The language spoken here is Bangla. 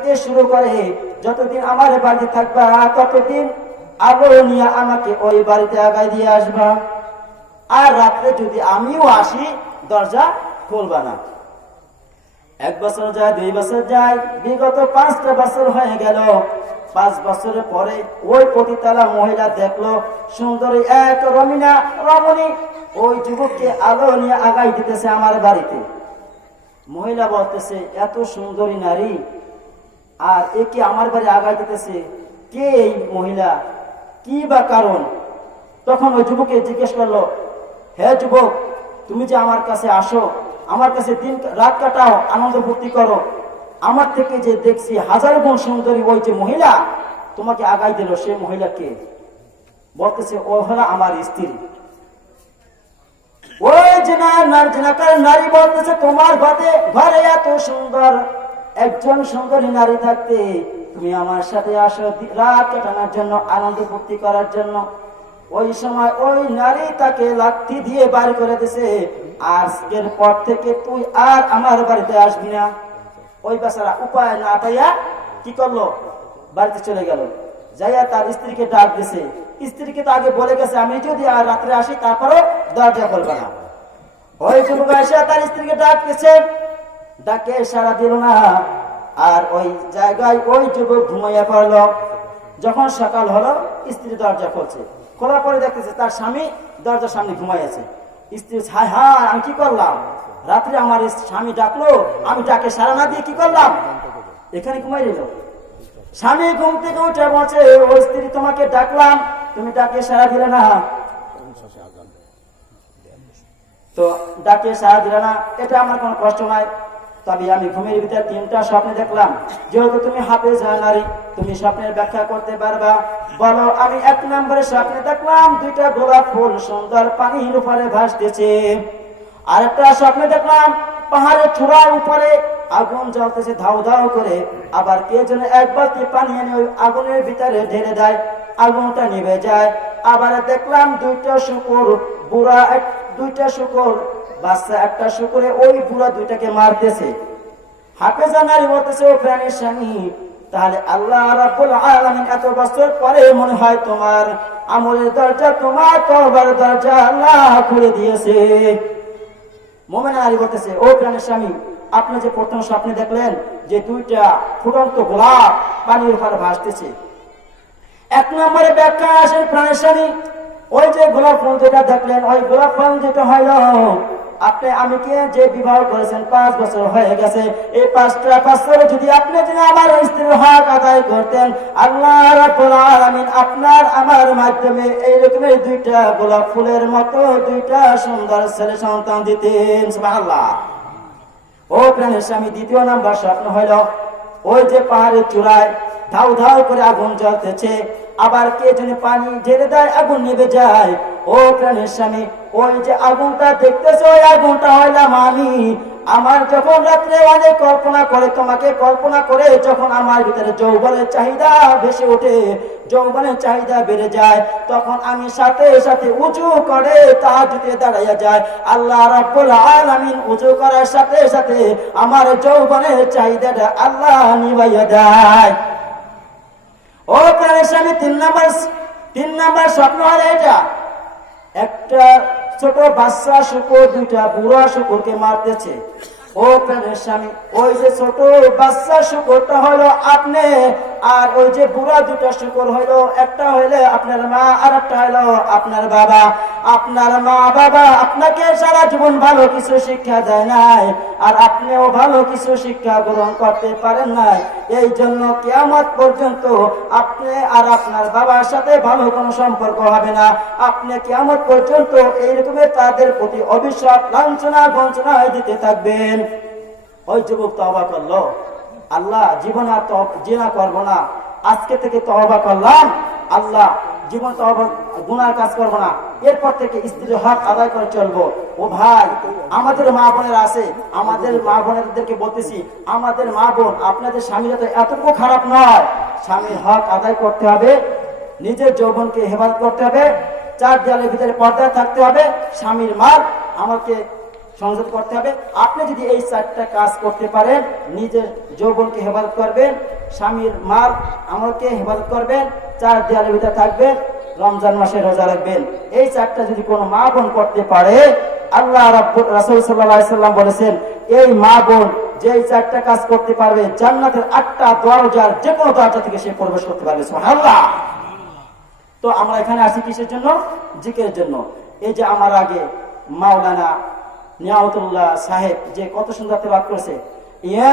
থেকে শুরু করে যতদিন আমার বাড়িতে থাকবা, ততদিন আলো নিয়ে আমাকে ওই বাড়িতে আগায় দিয়ে আসবা। আর রাত্রে যদি আমিও আসি, দরজা খুলবা না। এক বছর যায়, দুই বছর যায়, বিগত পাঁচটা বছর হয়ে গেল। পাঁচ বছরের পরে ওই পতিতালা মহিলা দেখল, সুন্দরী এক রমিনা, রমণী, ওই যুবককে আলো নিয়ে আগাই দিতেছে আমার বাড়িতে। মহিলা বলতেছে, এত সুন্দরী নারী আর একে আমার বাড়ি আগাই দিতেছে, কে এই মহিলা? কি বা কারণ? তখন ওই যুবকে জিজ্ঞেস করল, হে যুবক, তুমি যে আমার কাছে আসো, আমার কাছে দিন রাত কাটাও, আনন্দ ফুর্তি করো। আমার থেকে যে দেখছি হাজার গুণ সুন্দরী ওই যে মহিলা, তোমাকে আগাই দিল, সে মহিলাকে বলতেছে, ও হলো আমার স্ত্রী। ওই যে নারী নারী বলতেছে, তোমার ঘরে ঘরে এত সুন্দর একজন সুন্দরী নারী থাকতে তুমি আমার সাথে আসো রাত কাটানোর জন্য, আনন্দ ফুর্তি করার জন্য। ওই সময় ওই নারী তাকে লাঠি দিয়ে বাড়ি করে দিছে। আজকের পর থেকে তুই আর আমার বাড়িতে আসবি না। ওই বেচারা উপায় না পাইয়া কি করল? বাড়িতে চলে গেল। যাইয়া তার স্ত্রীকে ডাক দিছে। স্ত্রীকে তো আগে বলে গেছে, আমি যদি আর রাত্রে আসি, তারপরও দরজা করবে না। ওই যুবক এসে তার স্ত্রীকে ডাক দিছে ডাকে সারা দিল না। আর ওই জায়গায় ওই যুবক ঘুমাইয়া পড়ল। যখন সকাল হলো, স্ত্রী দরজা খুলছে। খোলার পরে দেখতেছে তার স্বামী দরজার সামনে ঘুমাইয়াছে। স্ত্রী হায় হায়, আমি কি করলাম? রাত্রে আমার স্বামী ডাকলো, আমি ডাকে সারা না দিয়ে কি করলাম? এখানে ঘুমাই দিল স্বামী ঘুম থেকে উঠে বলছে, ও স্ত্রী, তোমাকে ডাকলাম, তুমি ডাকে সারা দিলে না। তো ডাকে সারা দিলে না, এটা আমার কোনো কষ্ট নাই তবে আমি ঘুমের ভিতরে তিনটা স্বপ্নে দেখলাম। যেহেতু তুমি হাফেজ নারী, তুমি স্বপ্নের ব্যাখ্যা করতে পারবা। বলো, আমি এক নম্বরে স্বপ্নে দেখলাম দুইটা গোলাপ ফুল সুন্দর পানির উপরে ভাসতেছে। আর একটা স্বপ্নে দেখলাম পাহাড়ের চূড়ার উপরে আগুন জ্বলতেছে, ধাউ ধাউ করে। আবার কে যেন এক বালতি পানি এনে ওই আগুনের ভিতরে ঢেলে দেয়। আগুনটা নিভে যায়। আবার দেখলাম দুইটা শুকুর, বুড়া এক, দুইটা শুকুর বাচ্চা একটা শুকুরে ওই বুড়া দুইটাকে মারতেছে। হাফেজা নারী বলতেছে, ও প্রাণীর স্বামী, তাহলে আল্লাহ রাব্বুল আলামিন এত বছর পরে মনে হয় তোমার আমলের দরজা, তোমার তওবার দরজা আল্লাহ খুলে দিয়েছে। মোমেন নারী বলতেছে, ও প্রাণের স্বামী, আপনি যে প্রথম স্বপ্নে দেখলেন যে দুইটা ফুটন্ত গোলাপ পানির উপরে ভাসতেছে। এক নম্বরে ব্যাখ্যা আসেন প্রাণের স্বামী, ওই যে গোলাপ ফুল যেটা দেখলেন, ওই গোলাপ ফুল যেটা হইল আপনি আমি কে যে বিবাহ করেছেন, পাঁচ বছর হয়ে গেছে, এই পাঁচটা বছরে যদি আপনি যদি আমার স্ত্রীর হক আদায় করতেন, আল্লাহ আলামিন আপনার আমার মাধ্যমে এই রকমের দুইটা গোলাপ ফুলের মতো দুইটা সুন্দর ছেলে সন্তান দিতেন, সুবহানাল্লাহ। ও প্রাণের স্বামী, দ্বিতীয় নাম্বার স্বপ্ন হইল, ওই যে পাহাড়ের চূড়ায় ধাউ ধাউ করে আগুন জ্বলতেছে। আবার কে যেন পানি ঢেলে দেয়, আগুন নিভে যায়। ও প্রাণের স্বামী, ওই যে আগুনটা দেখতেছে, ওই আগুনটা হইলাম আমি। আমার যখন রাত্রে অনেক কল্পনা করে, তোমাকে কল্পনা করে যখন আমার ভিতরে যৌবনের চাহিদা ভেসে ওঠে, যৌবনের চাহিদা বেড়ে যায়, তখন আমি সাথে সাথে উঁচু করে তাহাজুতে দাঁড়াইয়া যায় আল্লাহ রাব্বুল আলামিন উঁচু করার সাথে সাথে আমার যৌবনের চাহিদাটা আল্লাহ নিভাইয়া দেয়। স্বামী তিন নাম্বার তিন নাম্বার স্বপ্ন হলো এটা। একটা ছোট বাচ্চা শুকুর দুইটা বুড়া শুকুরকে মারতেছে। ও প্রাণের স্বামী। ওই যে ছোট বাচ্চা শুকুরটা হলো আপনি, আর ওই যে বুড়া দুটা শুকুর হইল একটা হইলে আপনার মা আর একটা হইল আপনার বাবা। আপনার মা বাবা আপনাকে সারা জীবন ভালো কিছু শিক্ষা দেয় নাই, আর আপনিও ভালো কিছু শিক্ষা গ্রহণ করতে পারেন নাই। এই জন্য কেয়ামত পর্যন্ত আপনি আর আপনার বাবার সাথে ভালো কোনো সম্পর্ক হবে না। আপনি কেয়ামত পর্যন্ত এই রকমের তাদের প্রতি অভিশাপ লাঞ্ছনা, বঞ্চনা হয়ে দিতে থাকবেন। ওই যুবক তবা করল। আল্লাহ, জীবন আর জিনা করব না। আজকে থেকে তবা করলাম। আল্লাহ জীবন গুনার কাজ করব না। এরপর থেকে স্ত্রীর হক আদায় করে চলবো। ও ভাই, আমাদের মা বোনেরা আছে, আমাদের মা বোনেরদেরকে বলতেছি, আমাদের মা বোন, আপনাদের স্বামীরা তো এতটুকু খারাপ নয়। স্বামীর হক আদায় করতে হবে, নিজের যৌবনকে হেফাজত করতে হবে, চার দেয়ালের ভিতরে পর্দায় থাকতে হবে। স্বামীর মাল আমাকে সংযত করতে হবে। আপনি যদি এই চারটা কাজ করতে পারেন, নিজের যৌবনকে হেফাজত করবেন, স্বামীর মাল আমলকে হেফাজত করবেন, চার দেয়ালের ভিতরে থাকবেন, রমজান মাসে রোজা রাখবেন। এই চারটা যদি কোনো মা বোন করতে পারে, আল্লাহ রাসূল সাল্লাল্লাহু সাল্লাম বলেছেন, এই মা বোন যে চারটা কাজ করতে পারবে, জান্নাতের আটটা দরজার যে কোনো দরজা থেকে সে প্রবেশ করতে পারবে। সুবহানাল্লাহ। তো আমরা এখানে আসি কিসের জন্য? জিকের জন্য। এই যে আমার আগে মাওলানা নিয়ামতুল্লাহ সাহেব যে কত সুন্দর তেবাদ করেছে। ইয়া